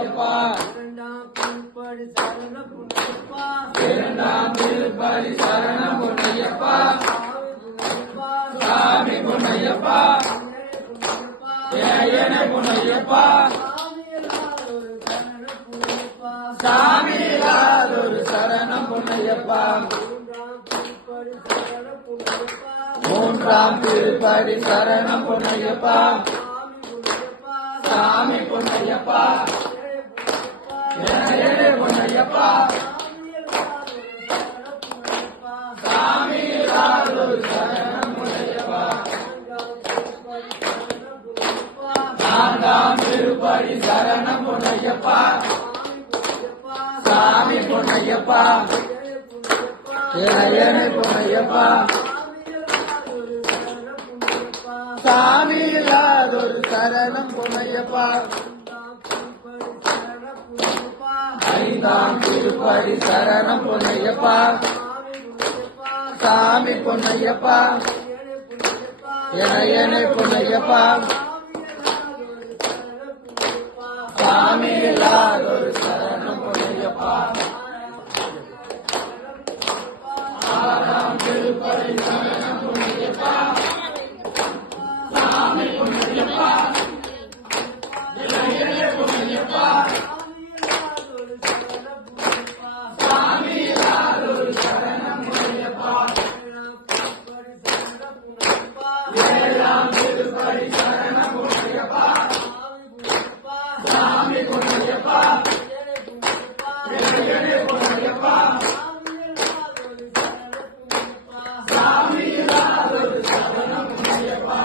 பொன்னையப்பா இரண்டாம் திருப்படி சரணம் பொன்னையப்பா சாமி பொன்னையப்பா ஏன பொன்னையப்பா சாமி இல்லாதொரு சரணம் பொன்னையப்பா மூன்றாம் திருப்படி சரணம் பொன்னையப்பா சாமி பொன்னையப்பா ஏழு பொன்னையப்பா சாமி இல்லாதொரு சரணம் பொன்னையப்பா நான்காம் திருப்படி சரணம் பொன்னையப்பா சாமி பொன்னையப்பா ஏழு பொன்னையப்பா சாமி இல்லாதொரு சரணம் பொன்னையப்பா ஐந்தாம் திருப்படி சரணம் பொன்னையப்பா சாமி பொன்னையப்பா என பொன்னையப்பா சாமி இல்லாதொரு சரணம் பொன்னையப்பா ஆறாம் திருப்படி சரணம் பொன்னையப்பா சாமி பொன்னையப்பா பொன்னையப்பா சாமி இல்லாதொரு சரணம் பொன்னையப்பா ஏழாம் திருப்படி சரணம் பொன்னையப்பா சாமி பொன்னையப்பா பொன்னையப்பா சாமி இல்லாதொரு சரணம் பொன்னையப்பா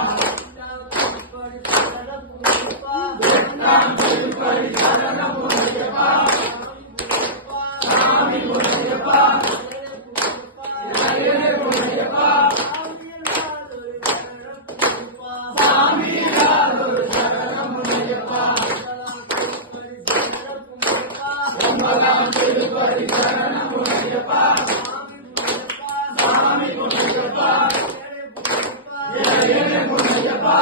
எட்டாம் திருப்படி சரணம் பொன்னையப்பா சாமி பொன்னையப்பா பொன்னையப்பா சாமி இல்லாதொரு சரணம் பொன்னையப்பா ஒன்பதாம் திருப்படி சரணம் பொன்னையப்பா சாமி பொன்னையப்பா பொன்னையப்பா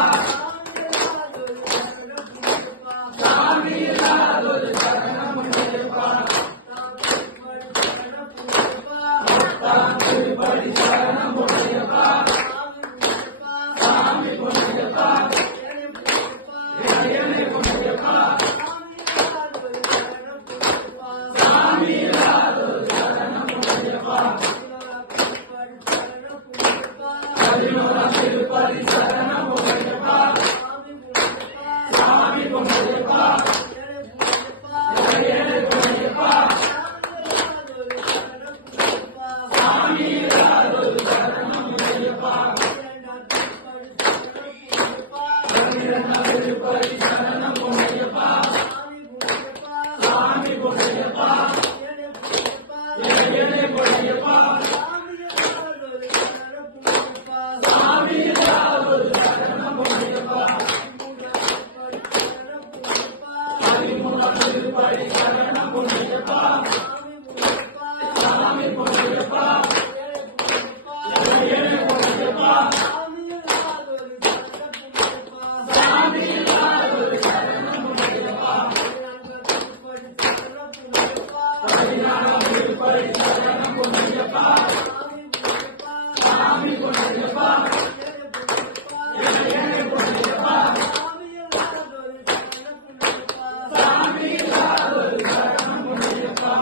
சாமி இல்லாதொரு சரணம் பொன்னையப்பா பத்தாம் திருப்படி சரணம் பொன்னையப்பா சாமி பொன்னையப்பா பொன்னையப்பா சாமி இல்லாதொரு சரணம் பொன்னையப்பா பதினோராம் திருப்படி சரணம் பொன்னையப்பா சாமி பொன்னையப்பா பொன்னையப்பா சாமி இல்லாதொரு சரணம் பொன்னையப்பா பன்னிரண்டாம் திருப்படி சரணம் பொன்னையப்பா சாமி பொன்னையப்பா பொன்னையப்பா சாமி இல்லாதொரு சரணம் பொன்னையப்பா பதிமூணாம் திருப்படி சரணம் பொன்னையப்பா சாமி பொன்னையப்பா பொன்னையப்பா சாமி இல்லாதொரு சரணம் பொன்னையப்பா பதினாறாம் திருப்படி சரணம் பொன்னையப்பா சாமி பொன்னையப்பா பொன்னையப்பா சாமி இல்லாதொரு சரணம் பொன்னையப்பா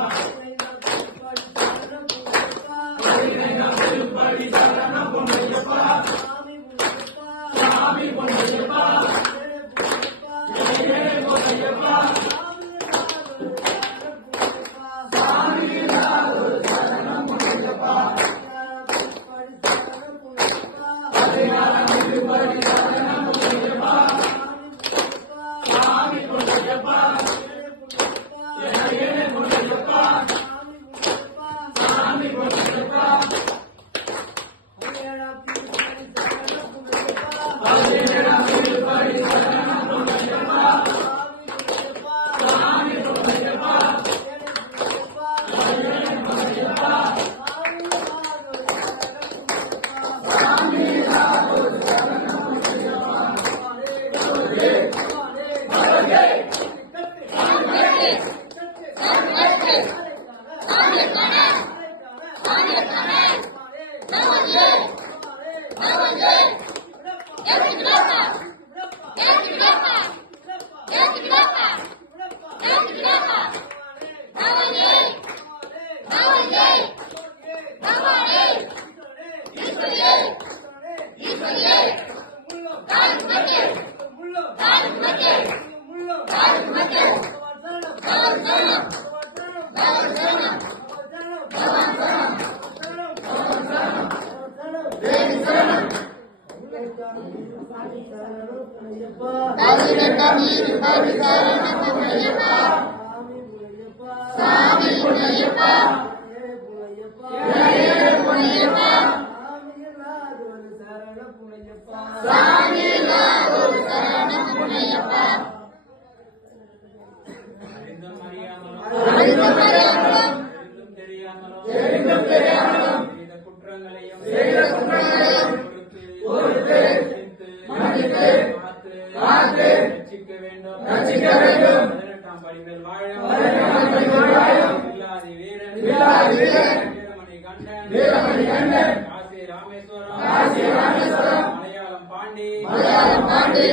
மலையாளம் பாண்டி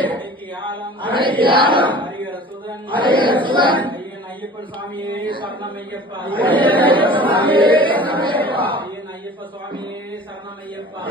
அடைக்கியாலம் ஹரிஹர சுதன் ஐயன் ஐயப்பன் சுவாமியே சரணமையப்பா ஐயன் ஐயப்ப சுவாமியே சரணமையப்பா